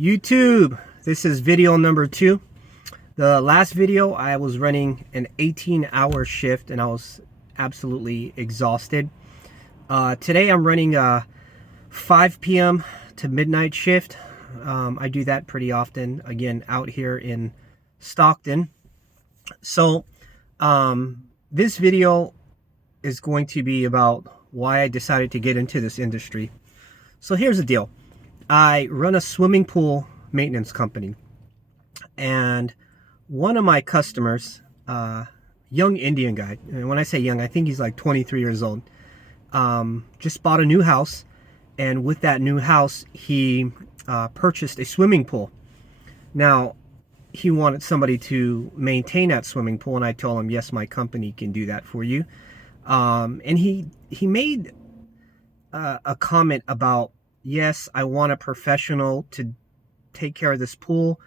YouTube, this is video number 2. The last video I was running an 18-hour shift and I was absolutely exhausted. Today I'm running a 5 p.m. to midnight shift. I do that pretty often, again, out here in Stockton. So this video is going to be about why I decided to get into this industry. So here's the deal. I run a swimming pool maintenance company, and one of my customers, young Indian guy, and when I say young, I think he's like 23 years old, just bought a new house, and with that new house, he purchased a swimming pool. Now, he wanted somebody to maintain that swimming pool, and I told him, yes, my company can do that for you. And he made a comment about, yes, I want a professional to take care of this pool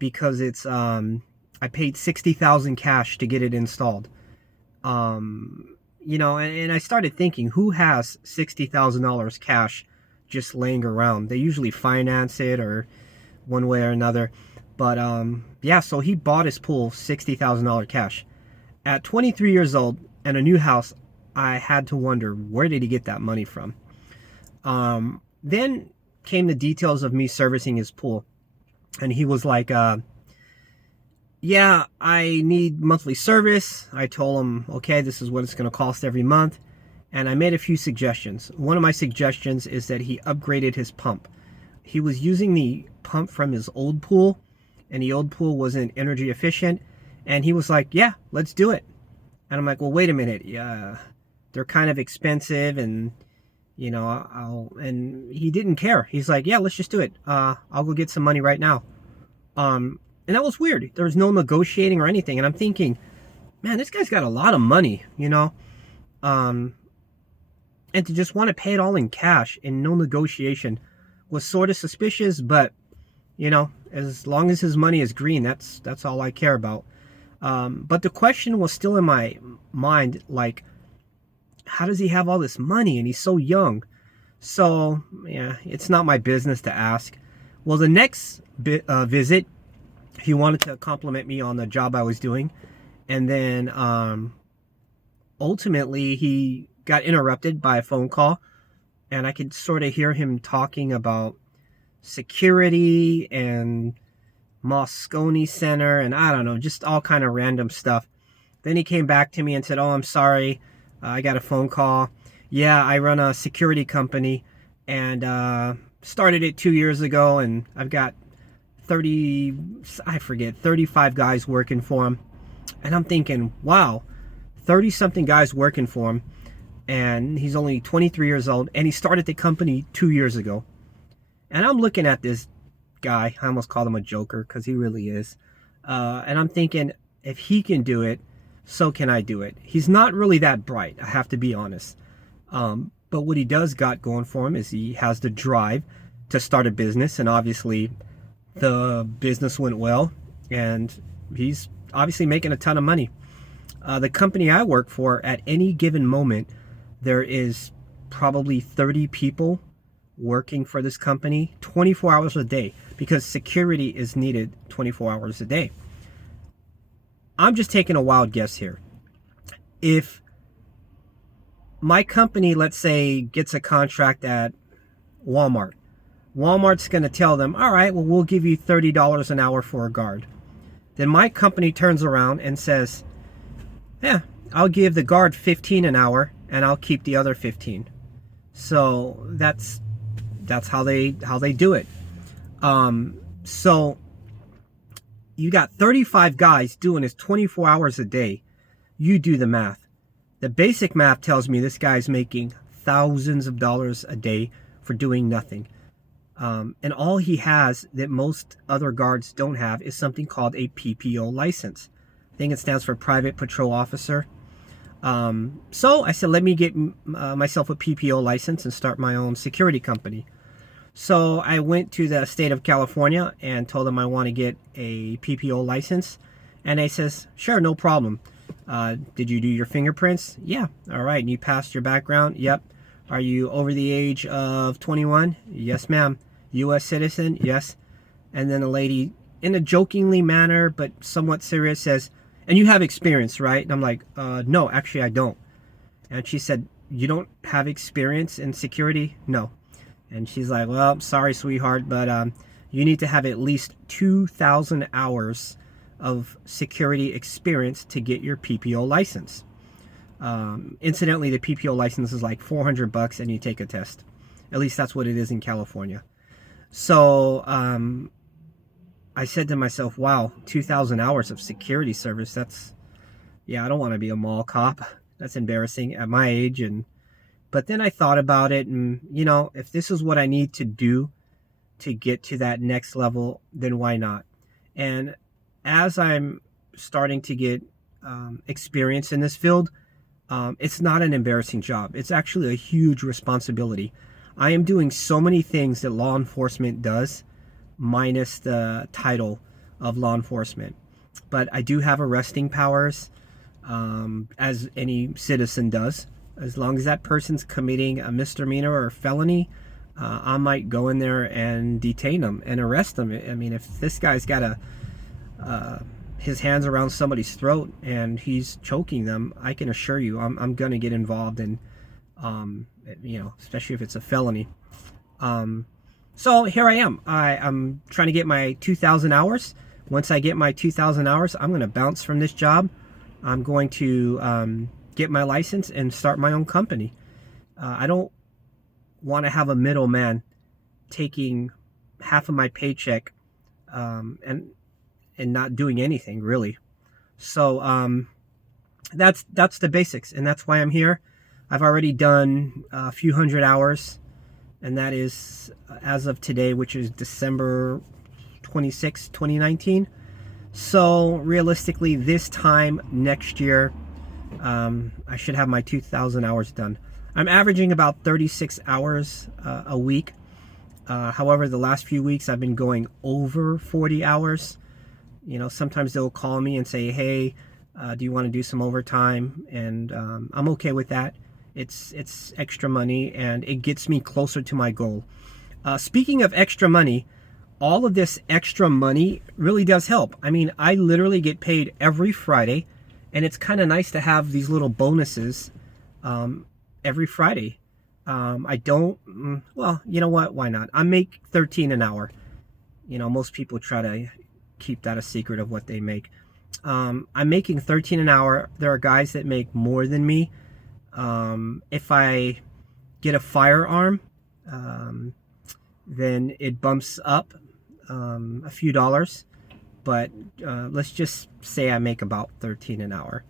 because it's I paid $60,000 cash to get it installed. You know, and I started thinking, who has $60,000 cash just laying around? They usually finance it or one way or another. But yeah, so he bought his pool $60,000 cash. At 23 years old and a new house, I had to wonder, where did he get that money from? Then came the details of me servicing his pool. And he was like, yeah, I need monthly service. I told him, okay, this is what it's going to cost every month. And I made a few suggestions. One of my suggestions is that he upgraded his pump. He was using the pump from his old pool, and the old pool wasn't energy efficient. And he was like, yeah, let's do it. And I'm like, well, wait a minute. Yeah, they're kind of expensive, and you know, and he didn't care. He's like, yeah, let's just do it. I'll go get some money right now. And that was weird. There was no negotiating or anything. And I'm thinking, man, this guy's got a lot of money, you know? And to just want to pay it all in cash and no negotiation was sort of suspicious, but you know, as long as his money is green, that's all I care about. But the question was still in my mind, like, how does he have all this money and he's so young? So yeah, it's not my business to ask. Well, the next visit, he wanted to compliment me on the job I was doing, and then ultimately he got interrupted by a phone call, and I could sort of hear him talking about security and Moscone Center and I don't know, just all kind of random stuff. Then he came back to me and said, oh, I'm sorry, I got a phone call. Yeah, I run a security company and started it 2 years ago, and I've got 35 guys working for him. And I'm thinking, wow, 30 something guys working for him, and he's only 23 years old, and he started the company 2 years ago. And I'm looking at this guy, I almost called him a joker because he really is, and I'm thinking, if he can do it, so can I do it. He's not really that bright, I have to be honest, but what he does got going for him is he has the drive to start a business, and obviously the business went well, and he's obviously making a ton of money. The company I work for, at any given moment, there is probably 30 people working for this company 24 hours a day, because security is needed 24 hours a day. I'm just taking a wild guess here. If my company, let's say, gets a contract at Walmart, Walmart's going to tell them, all right, well, we'll give you $30 an hour for a guard. Then my company turns around and says, yeah, I'll give the guard $15 an hour and I'll keep the other $15. So that's how they do it. So you got 35 guys doing this 24 hours a day. You do the math. The basic math tells me this guy's making thousands of dollars a day for doing nothing. And all he has that most other guards don't have is something called a PPO license. I think it stands for Private Patrol Officer. So I said, let me get myself a PPO license and start my own security company. So I went to the state of California and told them I want to get a PPO license. And they says, sure, no problem. Did you do your fingerprints? Yeah. All right. And you passed your background? Yep. Are you over the age of 21? Yes, ma'am. U.S. citizen? Yes. And then a lady, in a jokingly manner, but somewhat serious, says, "And you have experience, right?" And I'm like, no, actually I don't. And she said, "You don't have experience in security?" "No." And she's like, "Well, sorry, sweetheart, but you need to have at least 2,000 hours of security experience to get your PPO license." Incidentally, the PPO license is like $400 and you take a test. At least that's what it is in California. So I said to myself, wow, 2,000 hours of security service. Yeah, I don't want to be a mall cop. That's embarrassing at my age. But then I thought about it, and if this is what I need to do to get to that next level, then why not? And as I'm starting to get experience in this field, it's not an embarrassing job. It's actually a huge responsibility. I am doing so many things that law enforcement does, minus the title of law enforcement. But I do have arresting powers, as any citizen does. As long as that person's committing a misdemeanor or a felony, I might go in there and detain them and arrest them. I mean, if this guy's got his hands around somebody's throat and he's choking them, I can assure you I'm going to get involved in, especially if it's a felony. So here I am. I'm trying to get my 2,000 hours. Once I get my 2,000 hours, I'm going to bounce from this job. I'm going to get my license and start my own company. I don't want to have a middleman taking half of my paycheck and not doing anything really. So that's the basics, and that's why I'm here. I've already done a few hundred hours, and that is as of today, which is December 26, 2019. So realistically, this time next year, I should have my 2,000 hours done. I'm averaging about 36 hours a week. However, the last few weeks I've been going over 40 hours. Sometimes they'll call me and say, "Hey, do you want to do some overtime?" And I'm okay with that. It's extra money, and it gets me closer to my goal. Speaking of extra money, all of this extra money really does help. I mean, I literally get paid every Friday, and it's kind of nice to have these little bonuses every Friday. I don't, well, you know what? Why not? I make $13 an hour. Most people try to keep that a secret of what they make. I'm making $13 an hour. There are guys that make more than me. If I get a firearm, then it bumps up a few dollars. But let's just say I make about $13 an hour.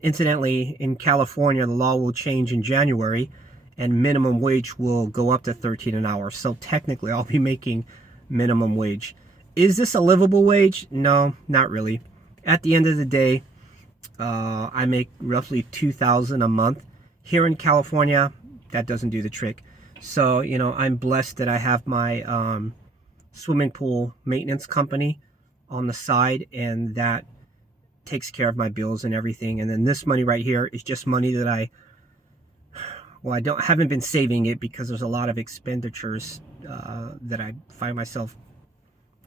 Incidentally, in California, the law will change in January, and minimum wage will go up to $13 an hour. So technically, I'll be making minimum wage. Is this a livable wage? No, not really. At the end of the day, I make roughly $2,000 a month. Here in California, that doesn't do the trick. So, I'm blessed that I have my swimming pool maintenance company on the side, and that takes care of my bills and everything. And then this money right here is just money that I haven't been saving it because there's a lot of expenditures that I find myself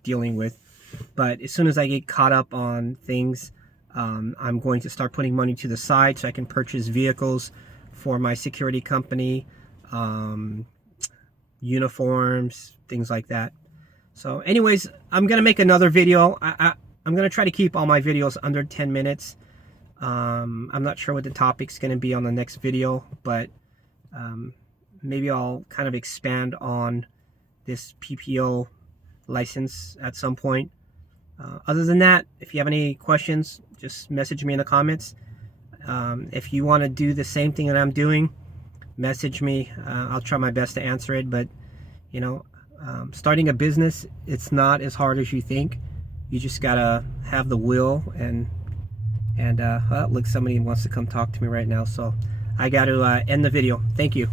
dealing with. But as soon as I get caught up on things, I'm going to start putting money to the side so I can purchase vehicles for my security company, uniforms, things like that. So anyways, I'm going to make another video. I'm going to try to keep all my videos under 10 minutes. I'm not sure what the topic's going to be on the next video, but maybe I'll kind of expand on this PPO license at some point. Other than that, if you have any questions, just message me in the comments. If you want to do the same thing that I'm doing, message me. I'll try my best to answer it. But starting a business, it's not as hard as you think. You just gotta have the will, and look, somebody wants to come talk to me right now, so I got to end the video. Thank you.